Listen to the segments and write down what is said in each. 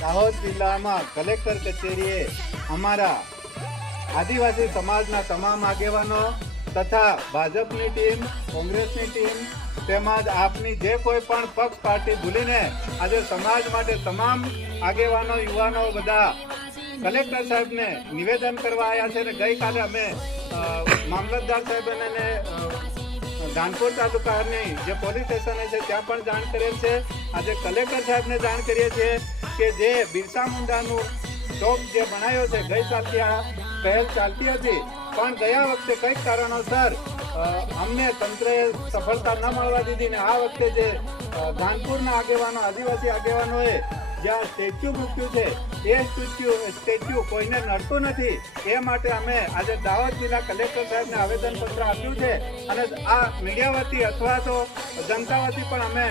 દાહોદ જિલ્લામાં કલેક્ટર કચેરીએ અમારા આદિવાસી સમાજના તમામ આગેવાનો તથા ભાજપની ટીમ, કોંગ્રેસની ટીમ તેમજ આપની જે કોઈ પણ પક્ષ પાર્ટી ભૂલીને આજે સમાજ માટે તમામ આગેવાનો, યુવાનો બધા કલેક્ટર સાહેબને નિવેદન કરવા આવ્યા છે. અને ગઈકાલે અમે મામલતદાર સાહેબને ધાનપુર તાલુકાની જે પોલીસ સ્ટેશન છે ત્યાં પણ જાણ કરેલ છે. આજે કલેક્ટર સાહેબને જાણ કરીએ છીએ કે જે બિરસા મુંડાનું ચોક જે બનાવ્યો છે, ગઈ સાલથી આ પહેલ ચાલતી હતી, પણ ગયા વખતે કંઈક કારણોસર અમને તંત્રએ સફળતા ન મળવા દીધી ને આ વખતે જે ધાનપુરના આગેવાનો, આદિવાસી આગેવાનોએ જ્યાં સ્ટેચ્યુ મૂક્યું છે એ સ્ટેચ્યુ કોઈને નડતું નથી. એ માટે અમે આજે દાહોદ જિલ્લા કલેક્ટર સાહેબને આવેદનપત્ર આપ્યું છે અને આ મીડિયા વતી અથવા તો જનતા વતી પણ અમે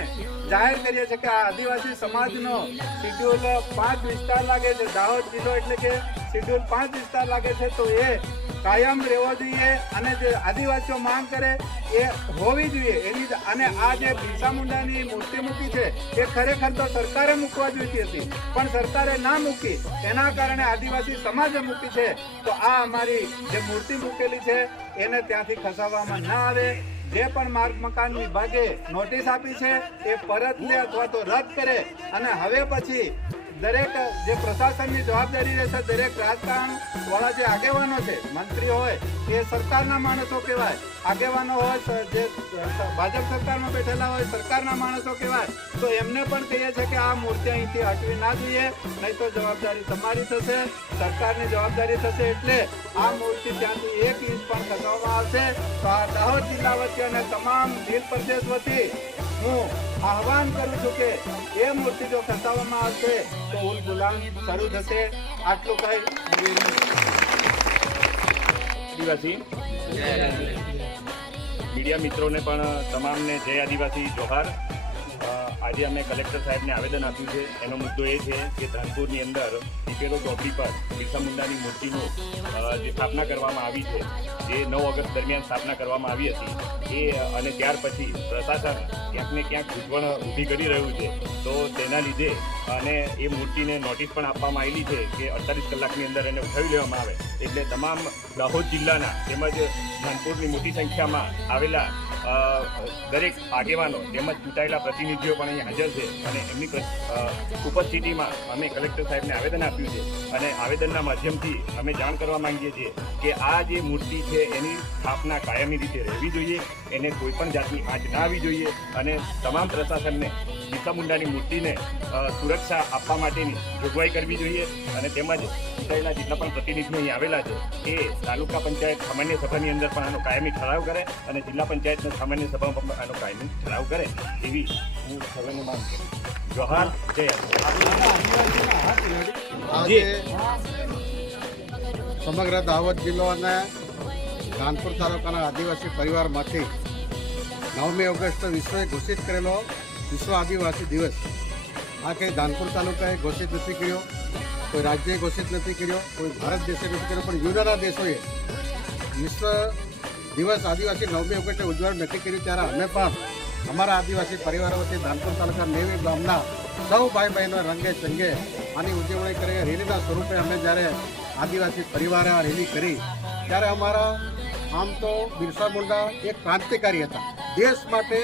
જાહેર કરીએ છીએ કે આ આદિવાસી સમાજનો શિડ્યુલ 5 વિસ્તાર લાગે છે. દાહોદ જિલ્લો એટલે કે શિડ્યુલ 5 વિસ્તાર લાગે છે, તો એ કાયમ રહેવો જોઈએ અને જે આદિવાસીઓ માંગ કરે એ હોવી જોઈએ એની. અને આ જે બિરસા મુંડાની મૂર્તિ મૂકી છે એ ખરેખર તો સરકારે મૂકવા જોઈતી હતી, પણ સરકારે ના મૂકી, એના કારણે આદિવાસી સમાજે મૂકી છે. તો આ અમારી જે મૂર્તિ મૂકેલી છે એને ત્યાંથી ખસાવવામાં ના આવે. જે પણ માર્ગ મકાન વિભાગે નોટિસ આપી છે એ પરત લે અથવા તો રદ કરે. અને હવે પછી દરેક જે પ્રશાસનની જવાબદારી રહેશે, દરેક રાજકારણ વાળા જે આગેવાનો છે, મંત્રી હોય એ સરકારના માણસો કહેવાય, આગેવાનો હોય જે ભાજપ સરકારમાં બેઠેલા હોય સરકારના માણસો કહેવાય. તો એમને પણ કહીએ છીએ કે આ મૂર્તિ અહીંથી હટવી ના જોઈએ, નહીં તો જવાબદારી તમારી થશે, સરકારની જવાબદારી થશે. એટલે આ મૂર્તિ ત્યાંથી 1 ઇંચ પણ ખસવામાં આવશે તો આ દાહોદ જિલ્લા વતી અને તમામ ભીલ પ્રદેશ વતી હું આહવાન કરું છું કે એ મૂર્તિ જો ખસાવવામાં આવશે તો ઉલ ગુલામ શરૂ થશે. આટલું કઈ આદિવાસી મીડિયા મિત્રોને પણ તમામને જય આદિવાસી જોહાર. આજે અમે કલેક્ટર સાહેબને આવેદન આપ્યું છે. એનો મુદ્દો એ છે કે ધાનપુરની અંદર ટીપેરો ચોકડી પર બિરસા મુંડાની મૂર્તિનું જે સ્થાપના કરવામાં આવી છે, જે 9 ઓગસ્ટ દરમિયાન સ્થાપના કરવામાં આવી હતી, એ અને ત્યાર પછી પ્રશાસન ક્યાંક ને ક્યાંક ગૂંચવણ ઊભી કરી રહ્યું છે. તો તેના લીધે અને એ મૂર્તિને નોટિસ પણ આપવામાં આવેલી છે કે 48 કલાકની અંદર એને ઉઠાવી લેવામાં આવે. એટલે તમામ દાહોદ જિલ્લાના તેમજ ધાનપુરની મોટી સંખ્યામાં આવેલા દરેક આગેવાનો તેમજ ચૂંટાયેલા પ્રતિનિધિઓ પણ અહીં હાજર છે અને એમની ઉપસ્થિતિમાં અમે કલેક્ટર સાહેબને આવેદન આપ્યું છે. અને આવેદનના માધ્યમથી અમે જાણ કરવા માંગીએ છીએ કે આ જે મૂર્તિ છે એની સ્થાપના કાયમી રીતે રહેવી જોઈએ, એને કોઈપણ જાતની આંચ ના આવી જોઈએ અને તમામ પ્રશાસનને બિરસા મુંડાની મૂર્તિને સુરક્ષા આપવા માટેની જોગવાઈ કરવી જોઈએ. અને તેમજ ચૂંટાયેલા જેટલા પણ પ્રતિનિધિઓ અહીં આવેલા છે એ તાલુકા પંચાયત સામાન્ય સભાની અંદર પણ આનો કાયમી ઠરાવ કરે અને જિલ્લા પંચાયતના સામાન્ય સભામાં પણ આનો કાયમી ઠરાવ કરે એવી હું સર્વેને માંગ કરું. જોહાર, જય આજે સમગ્ર દાહોદ જિલ્લો અને ધાનપુર તાલુકાના આદિવાસી પરિવારમાંથી 9મી ઓગસ્ટ વિશ્વએ ઘોષિત કરેલો વિશ્વ આદિવાસી દિવસ આ કંઈ ધાનપુર તાલુકાએ ઘોષિત નથી કર્યો, કોઈ રાજ્યએ ઘોષિત નથી કર્યો, કોઈ ભારત દેશે નથી કર્યો, પણ યુનાના દેશોએ વિશ્વ દિવસ આદિવાસી 9મી ઓગસ્ટે ઉજવણ નથી કર્યું. ત્યારે અમે પણ અમારા આદિવાસી પરિવારો વચ્ચે ધાનપુર તાલુકા નેવી ગામના સૌ ભાઈ બહેનો રંગે ચંગે આની ઉજવણી કરી રેલીના સ્વરૂપે અમે જ્યારે આદિવાસી પરિવારે આ રેલી કરી ત્યારે અમારા આમ તો બિરસા મુંડા એક ક્રાંતિકારી હતા. દેશ માટે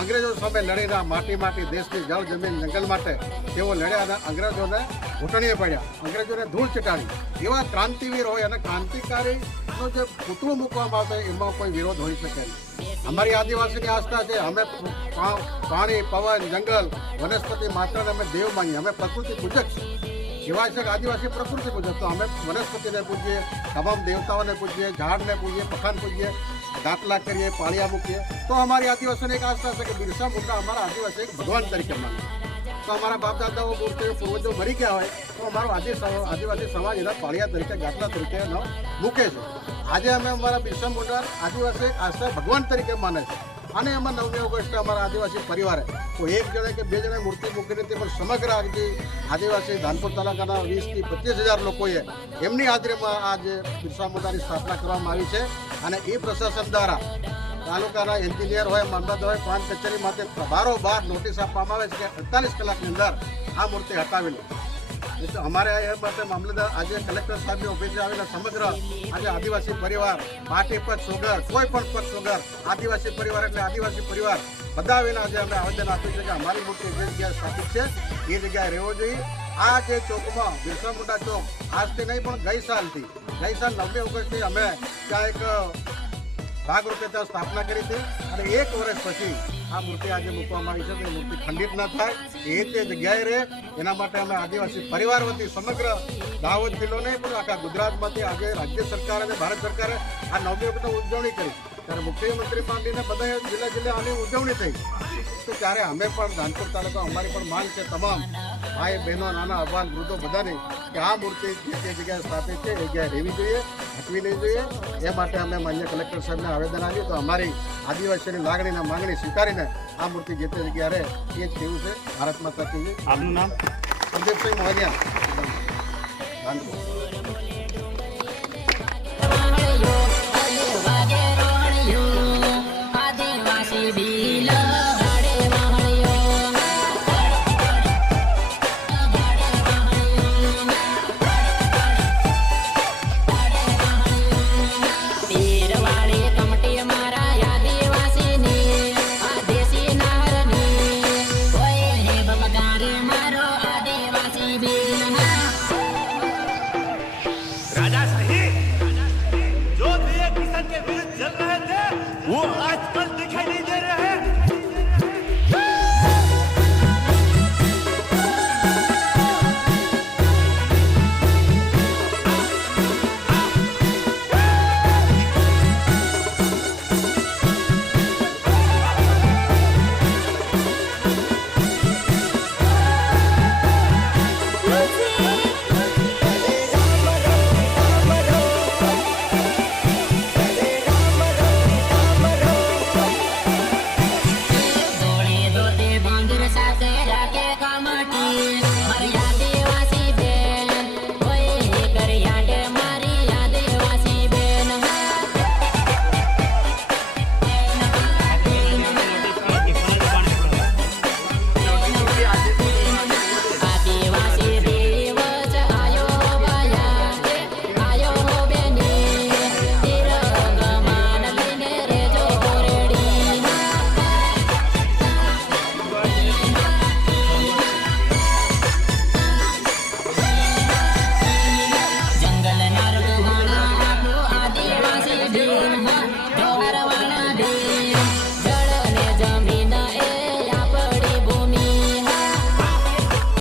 અંગ્રેજો સામે લડીને માટી દેશની જળ જમીન જંગલ માટે તેઓ લડ્યા અને અંગ્રેજોને ઘૂંટણીએ પડ્યા, અંગ્રેજોને ધૂળ ચટાડી. એવા ક્રાંતિવીર હોય અને ક્રાંતિકારીનું જે પૂતળું મૂકવામાં આવશે એમાં કોઈ વિરોધ હોઈ શકે નહીં. અમારી આદિવાસીની આસ્થા છે, અમે પાણી, પવન, જંગલ, વનસ્પતિ માત્રને અમે દેવ માનીએ, અમે પ્રકૃતિ પૂજક છીએ. એવા છે કે આદિવાસી પ્રકૃતિ પૂજક, તો અમે વનસ્પતિને પૂજીએ, તમામ દેવતાઓને પૂજીએ, ઝાડને પૂજીએ, પખાન પૂજીએ, દાખલા કરીએ, પાળિયા મૂકીએ. તો અમારી આદિવાસીની એક આસ્થા છે કે બિરસા મુંડા અમારા આદિવાસી એક ભગવાન તરીકે માને. તો અમારા બાપ દાદાઓ પૂર્વજો મરી ગયા હોય તો અમારો આદિવાસી સમાજ એના પાળિયા તરીકે, ગાટલા તરીકે એનો મૂકે છે. આજે અમે અમારા બિરસા મુંડા આદિવાસી એક આસ્થા ભગવાન તરીકે માને છે. અને એમાં 9મી ઓગસ્ટે અમારા આદિવાસી પરિવારે કોઈ 1 જણે કે 2 જણે મૂર્તિ મૂકી નથી, પણ સમગ્ર આદિવાસી ધાનપુર તાલુકાના 20 થી 25,000 લોકોએ એમની હાજરીમાં આજે બિરસા મુંડાની સ્થાપના કરવામાં આવી છે. અને એ પ્રશાસન દ્વારા તાલુકાના એન્જિનિયર હોય, મામલતદાર હોય, પ્રાંત કચેરી માટે બારોબાર નોટિસ આપવામાં આવે છે કે 48 કલાકની અંદર આ મૂર્તિ હટાવી લો. એટલે અમારે એ માટે મામલતદાર આજે કલેક્ટર સાહેબની ઓફિસે આવેલા સમગ્ર આજે આદિવાસી પરિવાર પાર્ટી પક્ષ વગર કોઈ પણ પક્ષ વગર આદિવાસી પરિવાર એટલે આદિવાસી પરિવાર બધા આવીને આજે અમે આવેદન આપ્યું છે કે અમારી મૂર્તિ જે જગ્યાએ સ્થાપિત છે એ જગ્યાએ રહેવો જોઈએ. આ જે ચોકમાં બિરસા મુંડા ચોક આજથી નહીં પણ ગઈ સાલ 9મી ઓગસ્ટથી અમે ત્યાં એક ભાગરૂપે ત્યાં સ્થાપના કરી હતી અને 1 વર્ષ પછી આ મૂર્તિ આજે મૂકવામાં આવી છે તો એ મૂર્તિ ખંડિત ન થાય એ તે જગ્યાએ રહે એના માટે અમે આદિવાસી પરિવાર વતી સમગ્ર દાહોદ જિલ્લો નહીં પણ આખા ગુજરાતમાંથી આજે રાજ્ય સરકાર અને ભારત સરકારે આ 9મી ઓગસ્ટની ઉજવણી કરી ત્યારે મુખ્યમંત્રી માંડીને બધા જિલ્લા આની ઉજવણી થઈ તો ત્યારે અમે પણ ધાનપુર તાલુકા અમારી પણ માંગ છે તમામ ભાઈ બહેનો નાના અભણ વૃદ્ધો બધાની કે આ મૂર્તિ જે જગ્યાએ સ્થાપિત છે એ જગ્યાએ રહેવી જોઈએ, હટવી નહીં જોઈએ. એ માટે અમે માન્ય કલેક્ટર સાહેબને આવેદન આપ્યું તો અમારી આદિવાસીની લાગણીને માંગણી સ્વીકારીને આ મૂર્તિ જે તે જગ્યાએ રહે એ જ થયું છે. ભારત માતા કી જય. આપનું નામ? પ્રદીપસિંહ મોહરિયા, ધાનપુર. મારો આદિવાસી